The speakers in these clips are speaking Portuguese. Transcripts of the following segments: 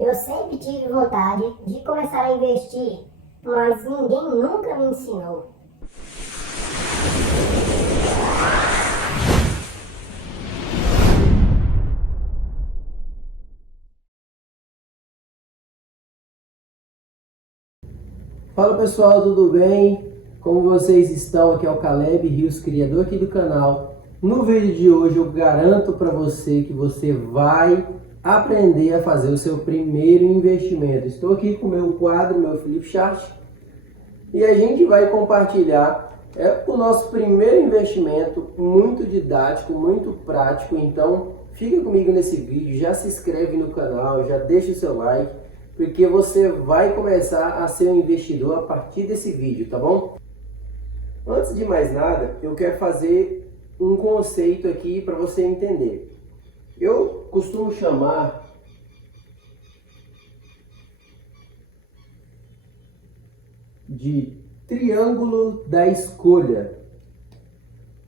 Eu sempre tive vontade de começar a investir, mas ninguém nunca me ensinou. Fala pessoal, tudo bem? Como vocês estão? Aqui é o Caleb Rios, criador aqui do canal. No vídeo de hoje eu garanto para você que você vai aprender a fazer o seu primeiro investimento. Estou aqui com o meu quadro, meu Flip Chart, e a gente vai compartilhar o nosso primeiro investimento, muito didático, muito prático. Então fica comigo nesse vídeo, já se inscreve no canal, já deixa o seu like, porque você vai começar a ser um investidor a partir desse vídeo, tá bom? Antes de mais nada, eu quero fazer um conceito aqui para você entender. Eu costumo chamar de triângulo da escolha.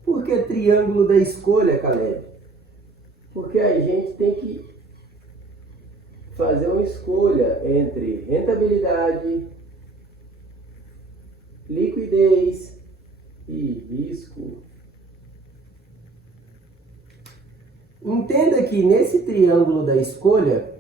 Por que triângulo da escolha, Caleb? Porque a gente tem que fazer uma escolha entre rentabilidade, liquidez e risco. Entenda que nesse triângulo da escolha,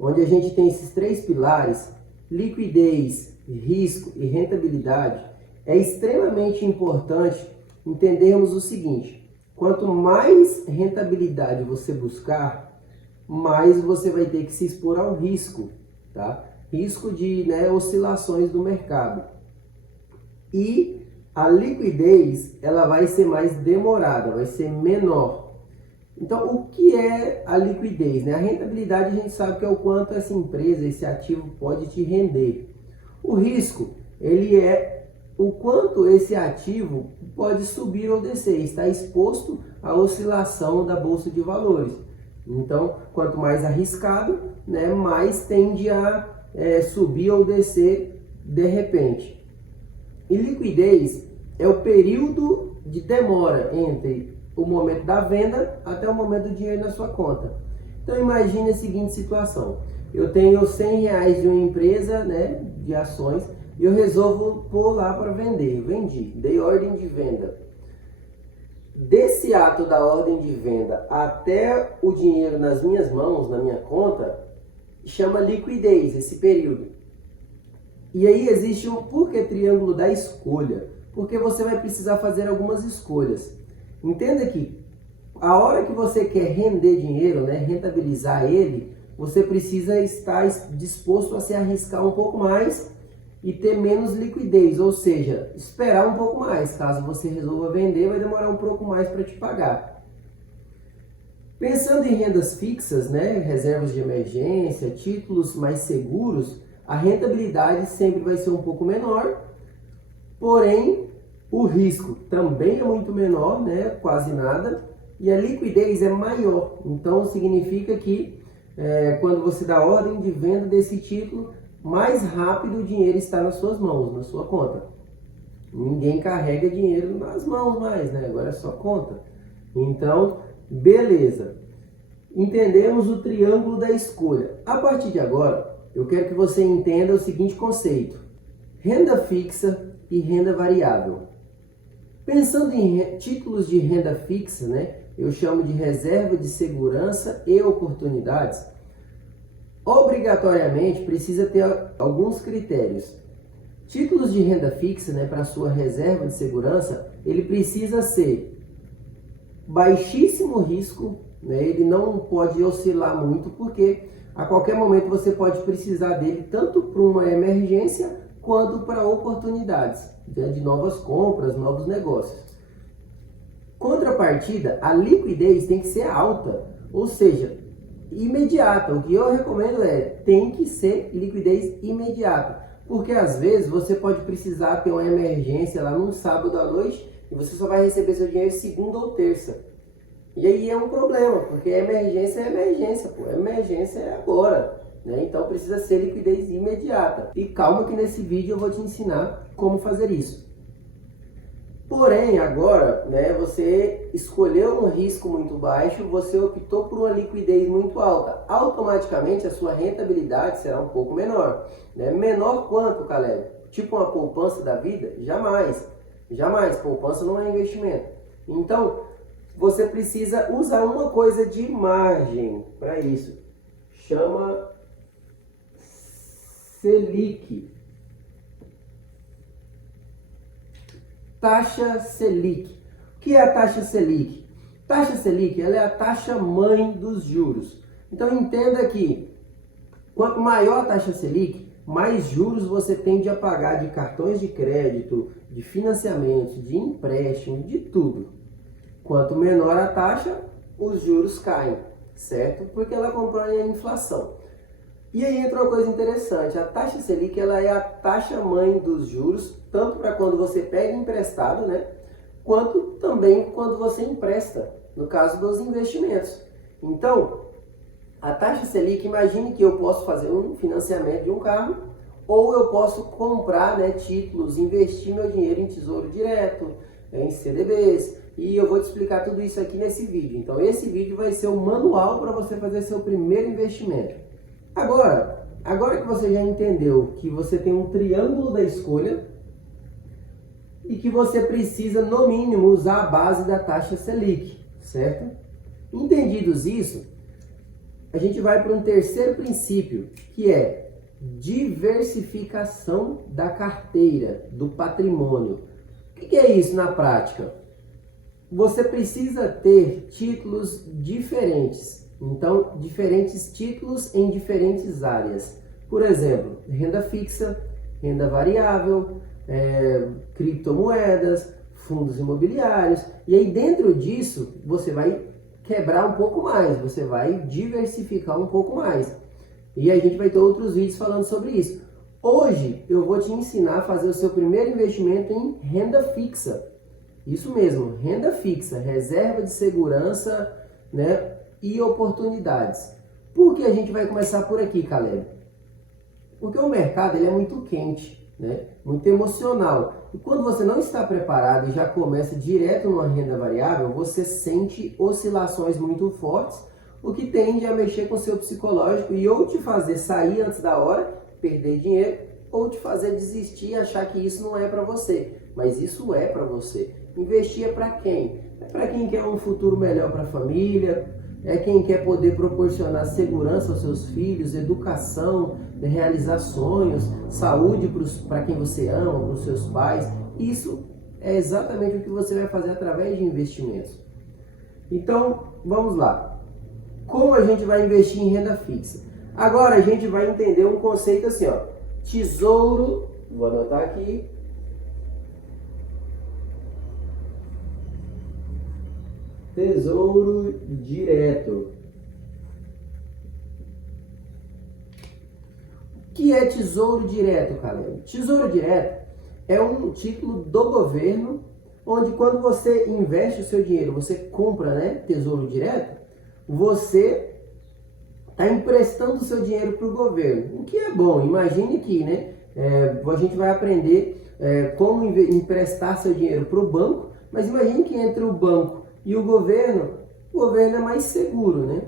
onde a gente tem esses três pilares, liquidez, risco e rentabilidade, é extremamente importante entendermos o seguinte: quanto mais rentabilidade você buscar, mais você vai ter que se expor ao risco, tá? Risco de oscilações do mercado. E a liquidez, ela vai ser mais demorada, vai ser menor. Então, o que é a liquidez? A rentabilidade a gente sabe que é o quanto essa empresa, esse ativo pode te render. O risco, ele é o quanto esse ativo pode subir ou descer, está exposto à oscilação da Bolsa de Valores. Então, quanto mais arriscado, mais tende a subir ou descer de repente. E liquidez é o período de demora entre o momento da venda até o momento do dinheiro na sua conta. Então, imagine a seguinte situação: eu tenho R$100 de uma empresa, de ações, e eu resolvo pôr lá para vender. Vendi, dei ordem de venda. Desse ato da ordem de venda até o dinheiro nas minhas mãos, na minha conta, chama liquidez, esse período. E aí existe um porquê triângulo da escolha, porque você vai precisar fazer algumas escolhas. Entenda que a hora que você quer render dinheiro, rentabilizar ele, você precisa estar disposto a se arriscar um pouco mais e ter menos liquidez, ou seja, esperar um pouco mais. Caso você resolva vender, vai demorar um pouco mais para te pagar. Pensando em rendas fixas, reservas de emergência, títulos mais seguros, a rentabilidade sempre vai ser um pouco menor, porém o risco também é muito menor, quase nada, e a liquidez é maior. Então significa que quando você dá ordem de venda desse título, mais rápido o dinheiro está nas suas mãos, na sua conta. Ninguém carrega dinheiro nas mãos mais, agora é só conta. Então, beleza. Entendemos o triângulo da escolha. A partir de agora, eu quero que você entenda o seguinte conceito: renda fixa e renda variável. Pensando em títulos de renda fixa, eu chamo de reserva de segurança e oportunidades. Obrigatoriamente precisa ter alguns critérios. Títulos de renda fixa, para sua reserva de segurança, ele precisa ser baixíssimo risco, ele não pode oscilar muito, porque a qualquer momento você pode precisar dele tanto para uma emergência quanto para oportunidades, de novas compras, novos negócios. Contrapartida, a liquidez tem que ser alta, ou seja, imediata. O que eu recomendo tem que ser liquidez imediata, porque às vezes você pode precisar ter uma emergência lá num sábado à noite e você só vai receber seu dinheiro segunda ou terça. E aí é um problema, porque emergência é emergência, emergência é agora, Então precisa ser liquidez imediata. E calma que nesse vídeo eu vou te ensinar como fazer isso. Porém, agora, né, você escolheu um risco muito baixo, você optou por uma liquidez muito alta. Automaticamente, a sua rentabilidade será um pouco menor. Né? Menor quanto, Caleb? Tipo uma poupança da vida? Jamais. Jamais. Poupança não é investimento. Então, você precisa usar uma coisa de margem para isso. Chama Selic. Taxa Selic. O que é a taxa Selic? Taxa Selic, ela é a taxa mãe dos juros. Então entenda que quanto maior a taxa Selic, mais juros você tende a pagar de cartões de crédito, de financiamento, de empréstimo, de tudo. Quanto menor a taxa, os juros caem, certo? Porque ela acompanha a inflação. E aí entra uma coisa interessante, a taxa Selic ela é a taxa mãe dos juros, tanto para quando você pega emprestado, né, quanto também quando você empresta, no caso dos investimentos. Então, a taxa Selic, imagine que eu posso fazer um financiamento de um carro, ou eu posso comprar, né, títulos, investir meu dinheiro em tesouro direto, em CDBs, e eu vou te explicar tudo isso aqui nesse vídeo. Então, esse vídeo vai ser o manual para você fazer seu primeiro investimento. Agora que você já entendeu que você tem um triângulo da escolha e que você precisa, no mínimo, usar a base da taxa Selic, certo? Entendidos isso, a gente vai para um terceiro princípio, que é diversificação da carteira, do patrimônio. O que é isso na prática? Você precisa ter títulos diferentes. Então, diferentes títulos em diferentes áreas. Por exemplo, renda fixa, renda variável, criptomoedas, fundos imobiliários. E aí dentro disso, você vai quebrar um pouco mais, você vai diversificar um pouco mais. E a gente vai ter outros vídeos falando sobre isso. Hoje eu vou te ensinar a fazer o seu primeiro investimento em renda fixa. Isso mesmo, renda fixa, reserva de segurança, né? E oportunidades. Por que a gente vai começar por aqui, Caleb? Porque o mercado ele é muito quente, né? Muito emocional. E quando você não está preparado e já começa direto numa renda variável, você sente oscilações muito fortes, o que tende a mexer com o seu psicológico e ou te fazer sair antes da hora, perder dinheiro, ou te fazer desistir e achar que isso não é para você. Mas isso é para você. Investir é para quem? É para quem quer um futuro melhor para a família, é quem quer poder proporcionar segurança aos seus filhos, educação, realizar sonhos, saúde para quem você ama, para os seus pais. Isso é exatamente o que você vai fazer através de investimentos. Então, vamos lá. Como a gente vai investir em renda fixa? Agora a gente vai entender um conceito assim, ó. Tesouro, vou anotar aqui. Tesouro direto. O que é tesouro direto, Caleb? Tesouro direto é um título do governo, onde quando você investe o seu dinheiro, você compra, né, tesouro direto, você está emprestando o seu dinheiro para o governo. O que é bom, imagine que, né, a gente vai aprender como emprestar seu dinheiro para o banco, mas imagine que entre o banco e o governo é mais seguro, né?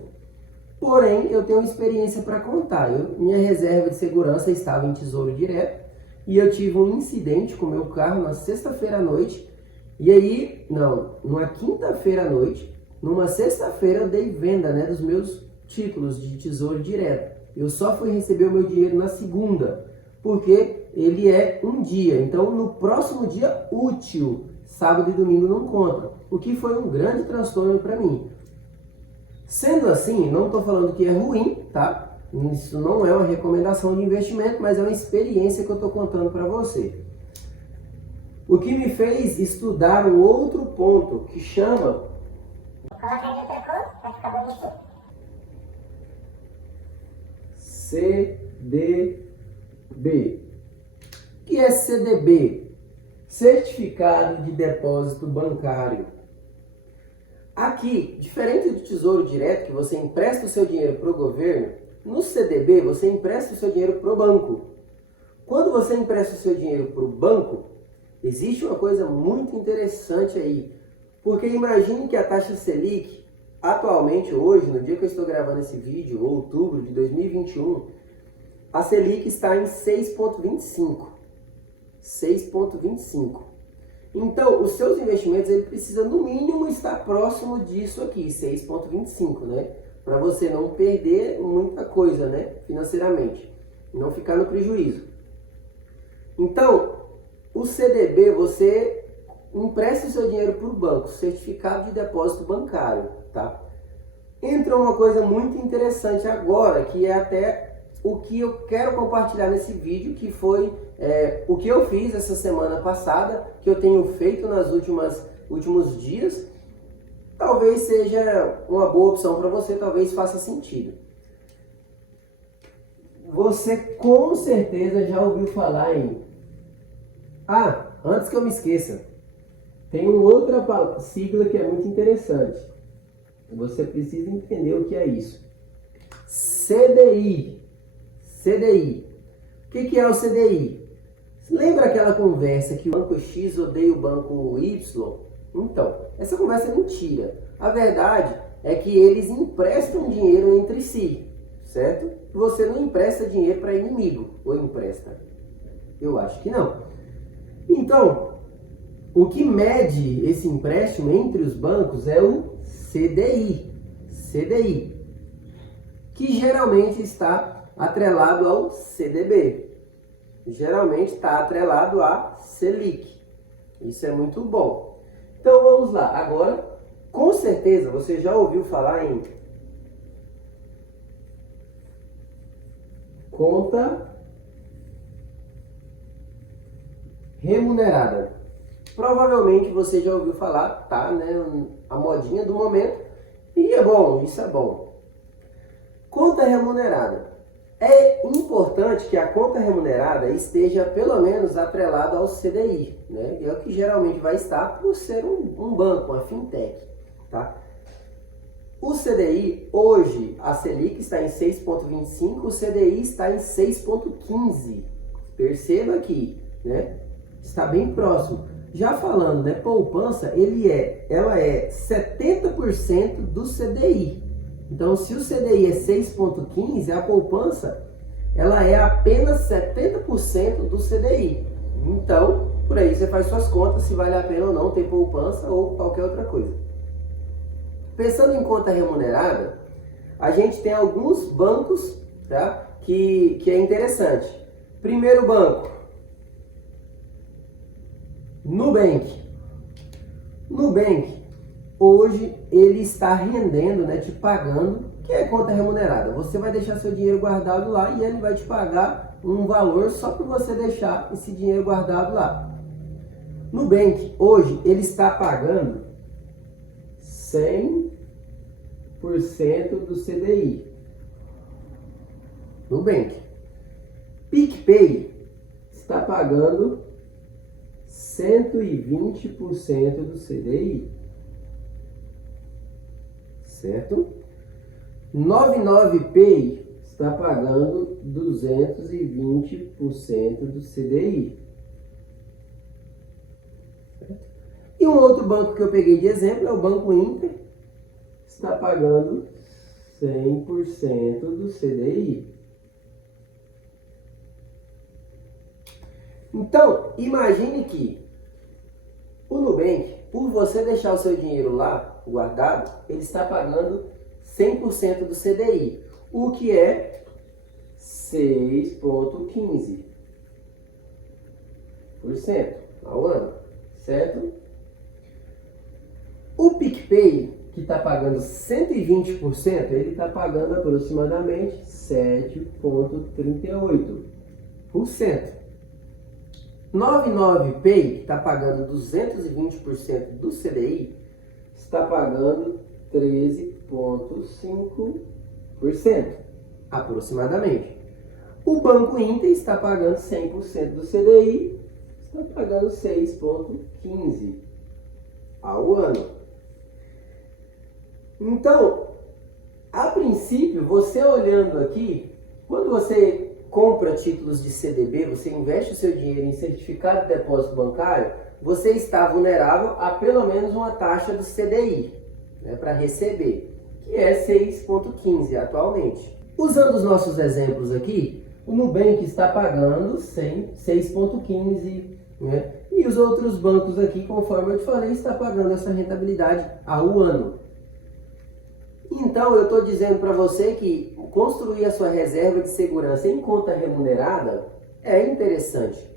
Porém, eu tenho uma experiência para contar. Minha reserva de segurança estava em tesouro direto e eu tive um incidente com o meu carro na sexta-feira à noite. E aí, numa quinta-feira à noite, numa sexta-feira eu dei venda, né, dos meus títulos de tesouro direto. Eu só fui receber o meu dinheiro na segunda, porque ele é um dia. Então, no próximo dia útil, sábado e domingo não conta, o que foi um grande transtorno para mim. Sendo assim, não estou falando que é ruim, tá? Isso não é uma recomendação de investimento, mas é uma experiência que eu estou contando para você. O que me fez estudar um outro ponto que chama CDB. O que é CDB? Certificado de Depósito Bancário. Aqui, diferente do Tesouro Direto, que você empresta o seu dinheiro para o governo, no CDB você empresta o seu dinheiro para o banco. Quando você empresta o seu dinheiro para o banco, existe uma coisa muito interessante aí, porque imagine que a taxa Selic, atualmente hoje, no dia que eu estou gravando esse vídeo, outubro de 2021, a Selic está em 6,25. 6,25. Então, os seus investimentos, ele precisa no mínimo estar próximo disso aqui, 6,25, né? Para você não perder muita coisa, né? Financeiramente. Não ficar no prejuízo. Então, o CDB, você empresta o seu dinheiro para o banco, certificado de depósito bancário, tá? Entra uma coisa muito interessante agora, que é até o que eu quero compartilhar nesse vídeo, que foi o que eu fiz essa semana passada, que eu tenho feito nas últimos dias. Talvez seja uma boa opção para você, talvez faça sentido. Você com certeza já ouviu falar em... Ah, antes que eu me esqueça, tem uma outra sigla que é muito interessante. Você precisa entender o que é isso. CDI. CDI. O que é o CDI? Lembra aquela conversa que o banco X odeia o banco Y? Então, essa conversa é mentira. A verdade é que eles emprestam dinheiro entre si, certo? Você não empresta dinheiro para inimigo, ou empresta? Eu acho que não. Então, o que mede esse empréstimo entre os bancos é o CDI. CDI. Que geralmente está atrelado ao CDB. Geralmente está atrelado a Selic. Isso é muito bom. Então vamos lá. Agora, com certeza, você já ouviu falar em conta remunerada. Provavelmente você já ouviu falar, tá, né? A modinha do momento. E é bom, isso é bom. Conta remunerada. É importante que a conta remunerada esteja pelo menos atrelada ao CDI, né? É o que geralmente vai estar por ser um banco, uma fintech, tá? O CDI, hoje, a Selic está em 6,25, o CDI está em 6,15. Perceba aqui, né? Está bem próximo. Já falando, né, poupança, ela é 70% do CDI. Então, se o CDI é 6,15, a poupança ela é apenas 70% do CDI. Então, por aí você faz suas contas se vale a pena ou não ter poupança ou qualquer outra coisa. Pensando em conta remunerada, a gente tem alguns bancos, tá, que é interessante. Primeiro banco, Nubank. Nubank, hoje ele está rendendo, né, te pagando, que é conta remunerada. Você vai deixar seu dinheiro guardado lá e ele vai te pagar um valor só por você deixar esse dinheiro guardado lá. Nubank, hoje, ele está pagando 100% do CDI. Nubank. PicPay está pagando 120% do CDI. Certo? 99Pay está pagando 220% do CDI. Certo? E um outro banco que eu peguei de exemplo é o Banco Inter, está pagando 100% do CDI. Então, imagine que o Nubank, por você deixar o seu dinheiro lá guardado, ele está pagando 100% do CDI, o que é 6,15% ao ano, certo? O PicPay, que está pagando 120%, ele está pagando aproximadamente 7,38%. 99Pay, que está pagando 220% do CDI, está pagando 13,5% aproximadamente. O Banco Inter está pagando 100% do CDI, está pagando 6,15% ao ano. Então, a princípio, você olhando aqui, quando você compra títulos de CDB, você investe o seu dinheiro em certificado de depósito bancário, você está vulnerável a pelo menos uma taxa do CDI, né, para receber, que é 6,15 atualmente. Usando os nossos exemplos aqui, o Nubank está pagando 6,15, né? E os outros bancos aqui, conforme eu te falei, está pagando essa rentabilidade ao ano. Então eu estou dizendo para você que construir a sua reserva de segurança em conta remunerada é interessante.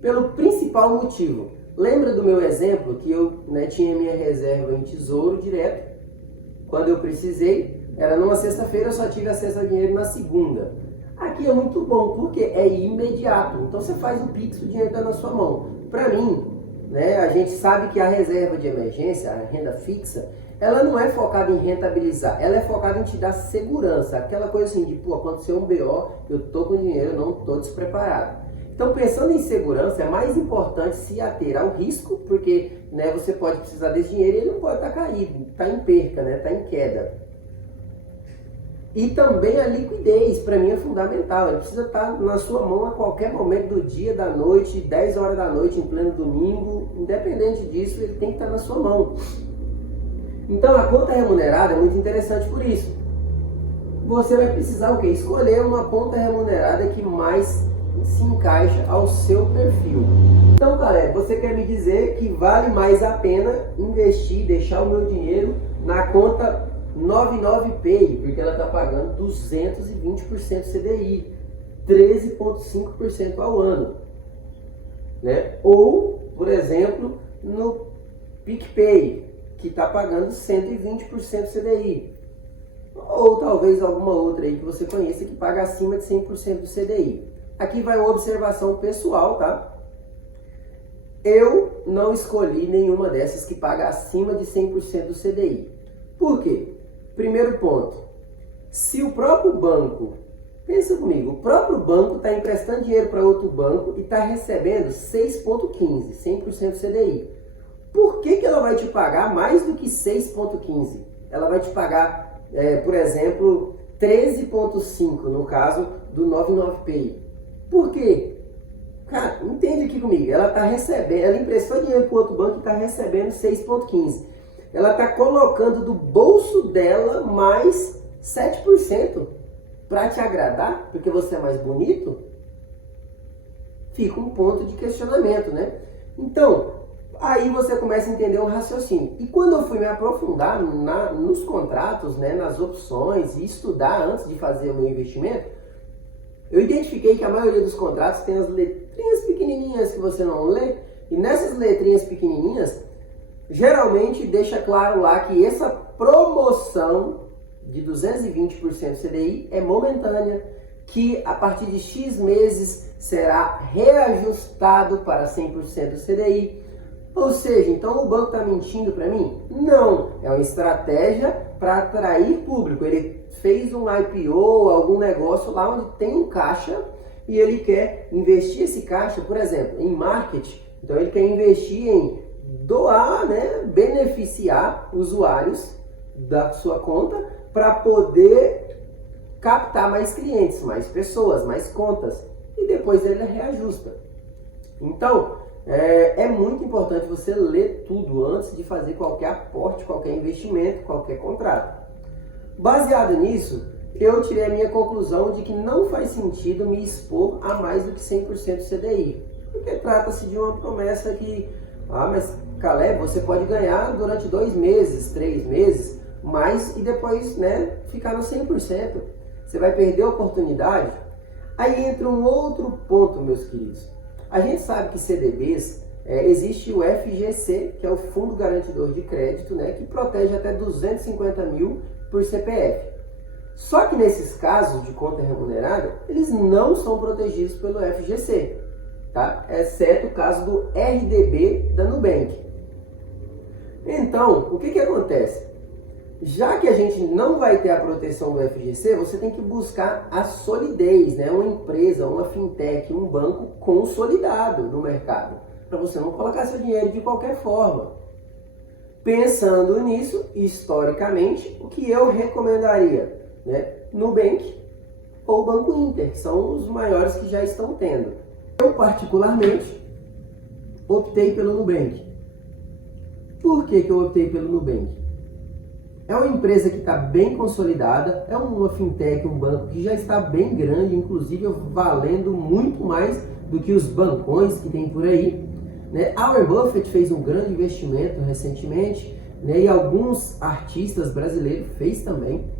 Pelo principal motivo. Lembra do meu exemplo que eu, né, tinha minha reserva em tesouro direto? Quando eu precisei, era numa sexta-feira, eu só tive acesso a dinheiro na segunda. Aqui é muito bom, porque é imediato. Então você faz o Pix, o dinheiro está na sua mão. Para mim, né, a gente sabe que a reserva de emergência, a renda fixa, ela não é focada em rentabilizar, ela é focada em te dar segurança. Aquela coisa assim de, pô, aconteceu um BO, eu tô com dinheiro, eu não tô despreparado. Então, pensando em segurança, é mais importante se ater ao risco, porque, né, você pode precisar desse dinheiro e ele não pode estar caído, está em perca, né, está em queda. E também a liquidez, para mim, é fundamental. Ele precisa estar na sua mão a qualquer momento do dia, da noite, 10 horas da noite, em pleno domingo. Independente disso, ele tem que estar na sua mão. Então, a conta remunerada é muito interessante por isso. Você vai precisar o quê? Escolher uma conta remunerada que mais se encaixa ao seu perfil. Então, Caleb, você quer me dizer que vale mais a pena investir, deixar o meu dinheiro na conta 99Pay, porque ela está pagando 220% CDI, 13,5% ao ano, né? Ou, por exemplo, no PicPay, que está pagando 120% CDI, ou talvez alguma outra aí que você conheça que paga acima de 100% do CDI. Aqui vai uma observação pessoal, tá? Eu não escolhi nenhuma dessas que paga acima de 100% do CDI. Por quê? Primeiro ponto, se o próprio banco, pensa comigo, o próprio banco está emprestando dinheiro para outro banco e está recebendo 6,15, 100% CDI. Por que ela vai te pagar mais do que 6,15? Ela vai te pagar, por exemplo, 13,5 no caso do 99Pay. Por quê? Cara, entende aqui comigo, ela está recebendo, ela emprestou dinheiro para outro banco e está recebendo 6,15. Ela está colocando do bolso dela mais 7% para te agradar, porque você é mais bonito? Fica um ponto de questionamento, né? Então, aí você começa a entender o raciocínio. E quando eu fui me aprofundar nos contratos, né, nas opções e estudar antes de fazer o meu investimento, eu identifiquei que a maioria dos contratos tem as letrinhas pequenininhas que você não lê, e nessas letrinhas pequenininhas, geralmente deixa claro lá que essa promoção de 220% CDI é momentânea, que a partir de X meses será reajustado para 100% do CDI. Ou seja, então o banco está mentindo para mim? Não, é uma estratégia para atrair público. Ele fez um IPO, algum negócio lá onde tem um caixa e ele quer investir esse caixa, por exemplo, em marketing. Então ele quer investir em doar, né, beneficiar usuários da sua conta para poder captar mais clientes, mais pessoas, mais contas, e depois ele reajusta. Então, é muito importante você ler tudo antes de fazer qualquer aporte, qualquer investimento, qualquer contrato. Baseado nisso, eu tirei a minha conclusão de que não faz sentido me expor a mais do que 100% CDI, porque trata-se de uma promessa que, mas Caleb, você pode ganhar durante 2 meses, 3 meses, mas e depois, né, ficar no 100%. Você vai perder a oportunidade. Aí entra um outro ponto, meus queridos. A gente sabe que CDBs, existe o FGC, que é o Fundo Garantidor de Crédito, né, que protege até 250 mil por CPF. Só que nesses casos de conta remunerada, eles não são protegidos pelo FGC, tá? Exceto o caso do RDB da Nubank. Então, o que acontece? Já que a gente não vai ter a proteção do FGC, você tem que buscar a solidez, né? Uma empresa, uma fintech, um banco consolidado no mercado, para você não colocar seu dinheiro de qualquer forma. Pensando nisso, historicamente, o que eu recomendaria? Né? Nubank, ou o Banco Inter, que são os maiores que já estão tendo. Eu, particularmente, optei pelo Nubank. Por que eu optei pelo Nubank? É uma empresa que está bem consolidada, é uma fintech, um banco que já está bem grande, inclusive valendo muito mais do que os bancões que tem por aí. Né? Warren Buffett fez um grande investimento recentemente, né? E alguns artistas brasileiros fez também.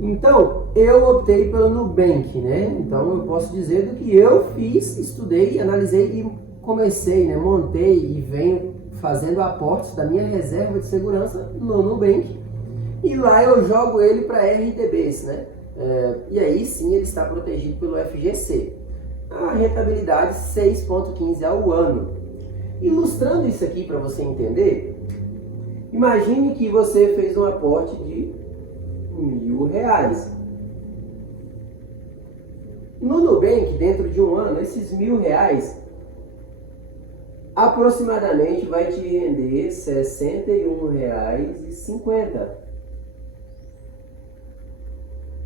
Então, eu optei pelo Nubank, né? Então, eu posso dizer do que eu fiz, estudei, analisei e comecei, né? Montei e venho fazendo aportes da minha reserva de segurança no Nubank. E lá eu jogo ele para RTBs, né? E aí sim ele está protegido pelo FGC. A rentabilidade 6,15 ao ano. Ilustrando isso aqui para você entender, imagine que você fez um aporte de R$1.000. No Nubank, dentro de um ano, esses R$1.000 aproximadamente vai te render R$ 61,50.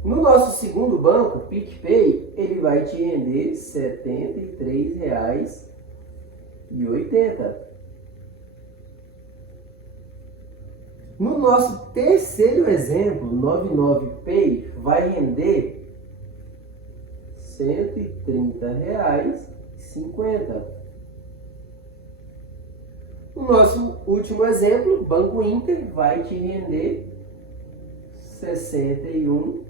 No nosso segundo banco, PicPay, ele vai te render R$ 73,80. No nosso terceiro exemplo, 99Pay, vai render R$ 130,50. No nosso último exemplo, Banco Inter, vai te render R$ 61,50.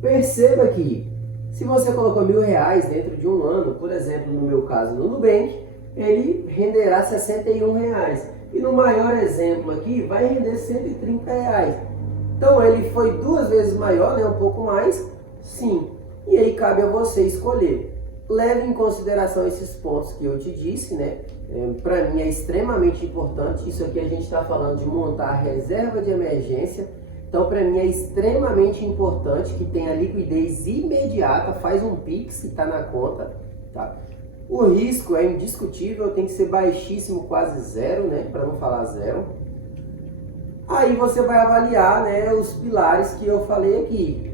Perceba que, se você colocou R$1.000 dentro de um ano, por exemplo, no meu caso no Nubank, ele renderá R$ 61,00. E no maior exemplo aqui, vai render R$ 130,00. Então ele foi 2 vezes maior, né? Um pouco mais, sim. E aí cabe a você escolher. Leve em consideração esses pontos que eu te disse, né? Para mim é extremamente importante. Isso aqui a gente está falando de montar a reserva de emergência. Então, para mim é extremamente importante que tenha liquidez imediata. Faz um Pix que está na conta, tá? O risco é indiscutível, tem que ser baixíssimo, quase zero, né? Para não falar zero. Aí você vai avaliar, né, os pilares que eu falei aqui.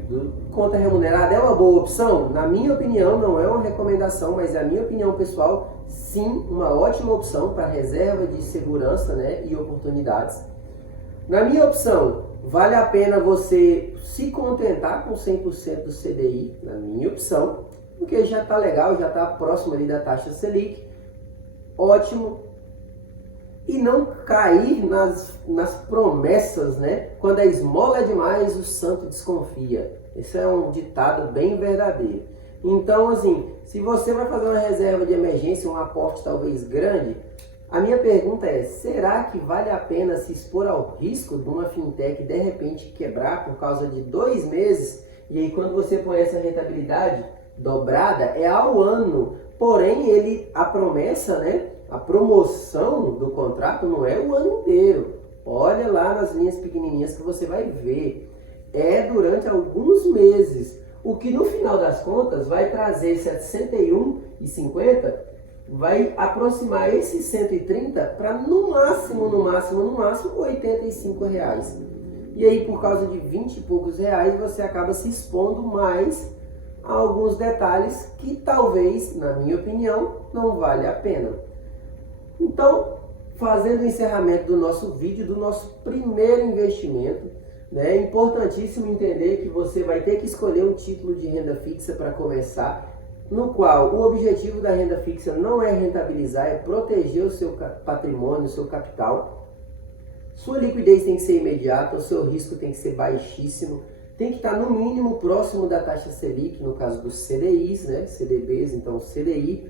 Conta remunerada é uma boa opção? Na minha opinião, não é uma recomendação, mas é a minha opinião pessoal, sim, uma ótima opção para reserva de segurança, né, e oportunidades. Na minha opção, vale a pena você se contentar com 100% do CDI, na minha opção, porque já está legal, já está próximo ali da taxa Selic, ótimo. E não cair nas promessas, né? Quando a esmola é demais, o santo desconfia. Esse é um ditado bem verdadeiro. Então, assim, se você vai fazer uma reserva de emergência, um aporte talvez grande, a minha pergunta é, será que vale a pena se expor ao risco de uma fintech de repente quebrar por causa de 2 meses? E aí quando você põe essa rentabilidade dobrada, é ao ano. Porém, a promessa, né? A promoção do contrato não é o ano inteiro. Olha lá nas linhas pequenininhas que você vai ver. É durante alguns meses. O que no final das contas vai trazer R$ 61,50, vai aproximar esses 130 para no máximo R$ 85. E aí por causa de 20 e poucos reais você acaba se expondo mais a alguns detalhes que talvez, na minha opinião, não vale a pena. Então, fazendo o encerramento do nosso vídeo, do nosso primeiro investimento, né, é importantíssimo entender que você vai ter que escolher um título de renda fixa para começar, no qual o objetivo da renda fixa não é rentabilizar, é proteger o seu patrimônio, o seu capital. Sua liquidez tem que ser imediata, o seu risco tem que ser baixíssimo, tem que estar no mínimo próximo da taxa Selic, no caso dos CDIs, né, CDBs, então CDI,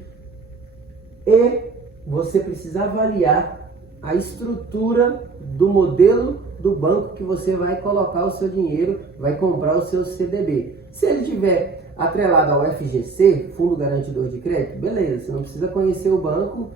e você precisa avaliar a estrutura do modelo do banco que você vai colocar o seu dinheiro, vai comprar o seu CDB. Se ele tiver atrelado ao FGC, Fundo Garantidor de Crédito, beleza, você não precisa conhecer o banco,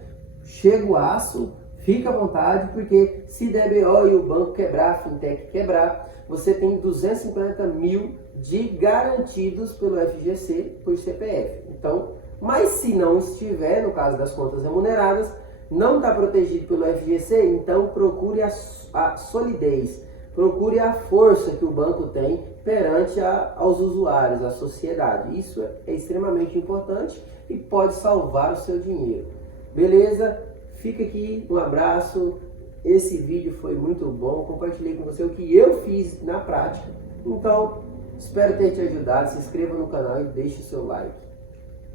chega o aço, fica à vontade, porque se der BO e o banco quebrar, a fintech quebrar, você tem 250 mil de garantidos pelo FGC por CPF. Então, mas se não estiver, no caso das contas remuneradas, não está protegido pelo FGC, então procure a solidez. Procure a força que o banco tem perante aos usuários, à sociedade. Isso é extremamente importante e pode salvar o seu dinheiro. Beleza? Fica aqui, um abraço. Esse vídeo foi muito bom. Compartilhei com você o que eu fiz na prática. Então, espero ter te ajudado. Se inscreva no canal e deixe o seu like.